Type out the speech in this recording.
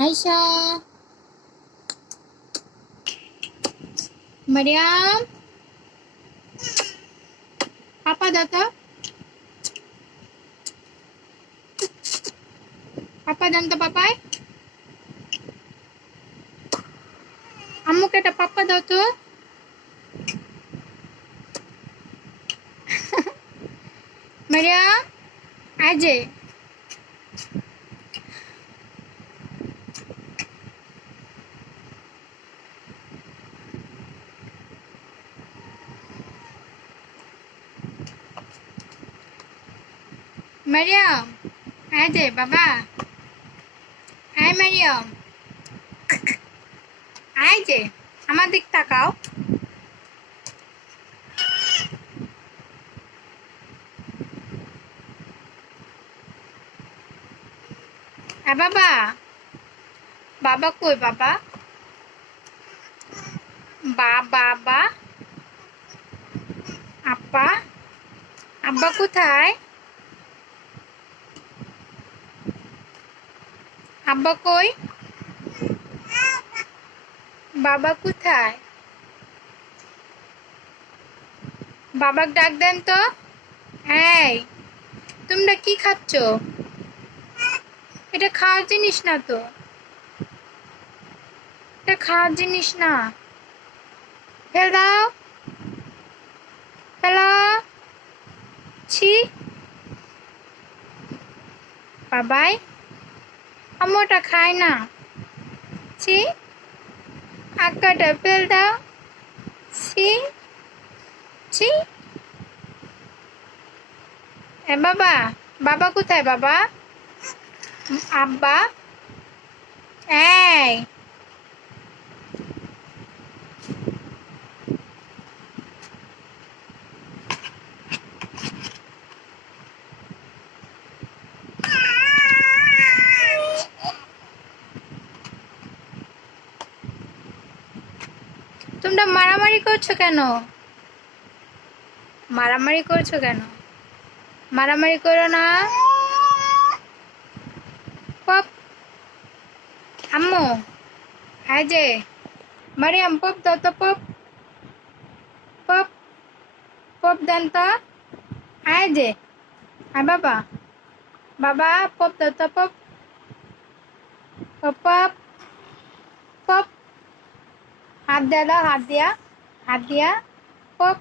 আয়শা মারিয়াম পাপা দাও তো পাপা দেন তো পাপাই আম্মুকে একটা পাপ্পা দাও মারিয়াম আজে মারিয়াম বাবা আয় মারিয়াম আয় যে আমার দিক তাকাও। আ, বাবা। বাবা কই, বাবা? বা। বাবা আব্বা আব্বা কোথায়? আব্বা কই? বাবা কোথায়? বাবাক ডাক দেন তো। এই, তোমরা কি খাচ্ছ? এটা খাওয়ার জিনিস না তো। এটা খাওয়ার জিনিস না। ফেল দাও। হ্যালো ছি। বাবাই। আমি ওটা খাই না ছি আকাটা ফেল দাও ছি ছি এ বাবা বাবা কোথায় বাবা আব্বা এই তোমরা মারামারি করছ কেন? মারামারি করছ কেন? মারামারি করো না। পপ। আম্মু। আয় যে। মারিয়াম, পপ দাও পপ। পপ। পপ দেন তো। আয় যে। আয় বাবা। বাবা, পপ দাও তো পপ পপ। পপ পপ হাত দিয়া দাও হাত দিয়া হাত দিয়া পপ